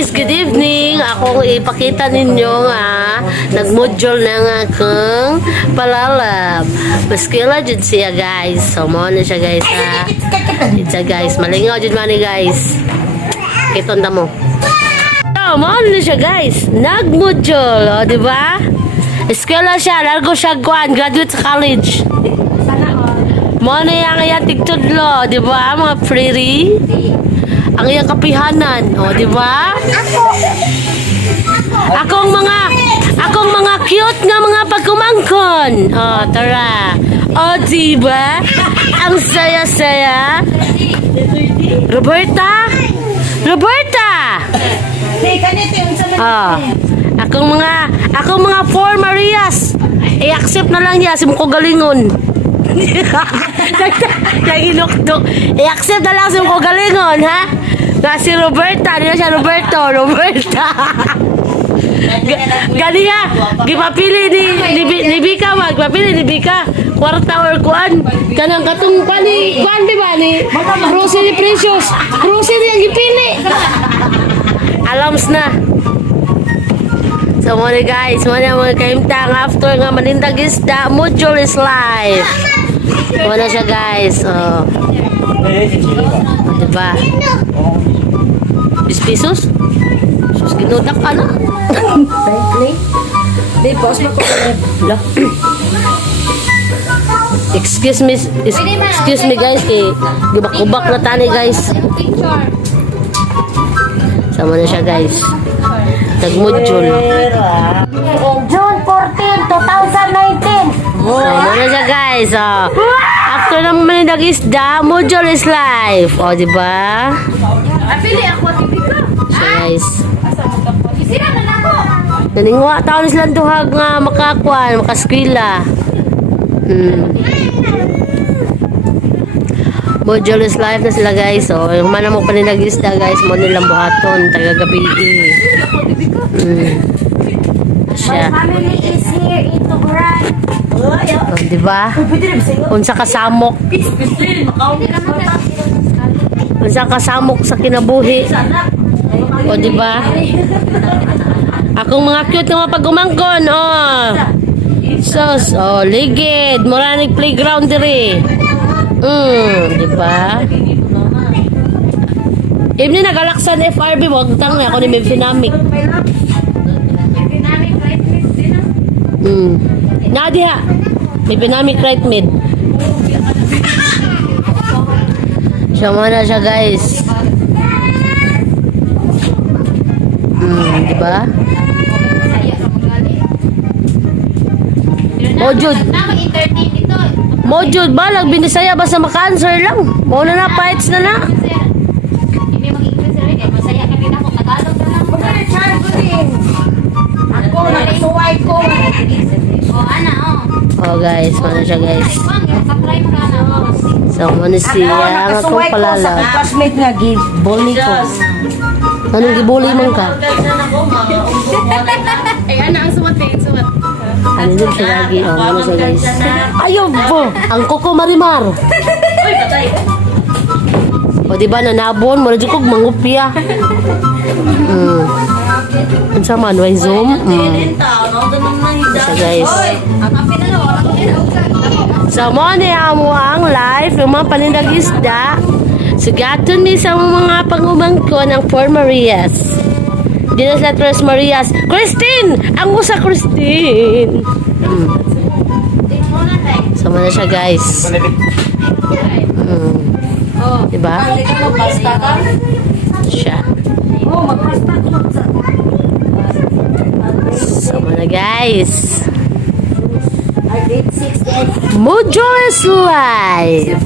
guys, good evening. Ako ipakita ninyo nag-module ng akong palalab. Maskila dyan siya guys. So mo na siya guys It's guys, malingaw dyan mani guys. Kitonda mo. So mo na siya guys. Nag-module, o diba? Eskwela siya, largo siya graduate sa college. Mo na yung iyang tigtudlo, diba mga prairie? Ang iyang kapihanan, o di ba? Akong mga cute nga mga pagkumangkon. O, tara. O, di ba? Ang saya-saya. Roberta? Akong mga four Marias. I-accept na lang niya si Muko Galingon. Naginukdok. I-accept na lang si Muko Galingon, ha? Nga si Roberta, hindi na siya Roberta. Gani nga, gipapili ni Bika, magpapili ni Bika. Kwarta or kuan. Kanang katong kuan diba ni Rosie ni Precious. Rosie ni ang gipili. Alams na. So muna guys, muna mga kaimtang after nga manindag isda, module is live. Muna siya guys. Oh. Diba? 10 pesos? Sus, ginudak ka na. Di, pause mo ko. Excuse me guys, gibak-kubak na tani guys. Sama na siya guys. Nag-module. June 14, 2019. Sama na siya guys. After naman manindag isda, module is live. O, diba? Apili ako, tipika. So guys, Isira na ako. naningwa taon silang duhag nga makaskwila. Module is live na sila guys. So, yung mana mo panindag isda guys, mo nilang buhaton, taga-gabi. Siya. Family is here in Tuguran. O, diba? Unsa kasamok. Unsa kasamok sa kinabuhi. O, diba? Akong mga cute nga mga pagumangkon. O. Sos. O, ligid. Moranig playground diri. Diba? Ibni nagalaksan FRB. Huwag tang na ako ni Memfinamic. Nadia. May pinamic right mid. Siya muna siya guys. Diba? Mojud ba? Binisaya ba sa maka-answer lang? Mauna na, fights na na. Oh guys, mana siya guys. So, mana siya ang akong palala. Classmate nga, gibuli ko. Anong gibuli man ka? Ay, ana ang sumat. Ano din siya lagi? Oh, mana siya guys. Ayaw po! Ang Coco Marimar. O diba nanabon? Mura dyan kong mangupya. Ang sama, no ay zoom. So guys. So mo niya mo ang live yung mga panindag isda. Sugaton ni sa mga pangumangko ng 4 Marias. Di na sa 3 Marias. Christine! Ang usa Christine! So mo na siya guys. Diba? Siya. So mo na guys. Module is live.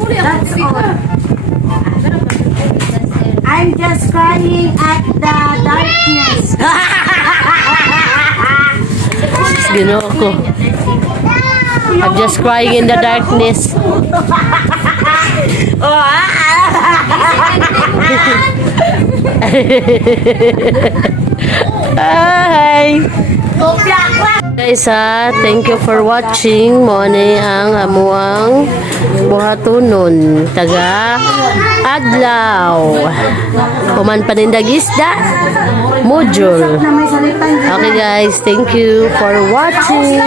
I'm just crying at the darkness. Ginoo ko. I'm just crying in the darkness. Hi. Guys thank you for watching. Mo ni ang amuang buhatonon taga adlaw. Human panindag isda. Module. Na may salitan. Okay guys, thank you for watching.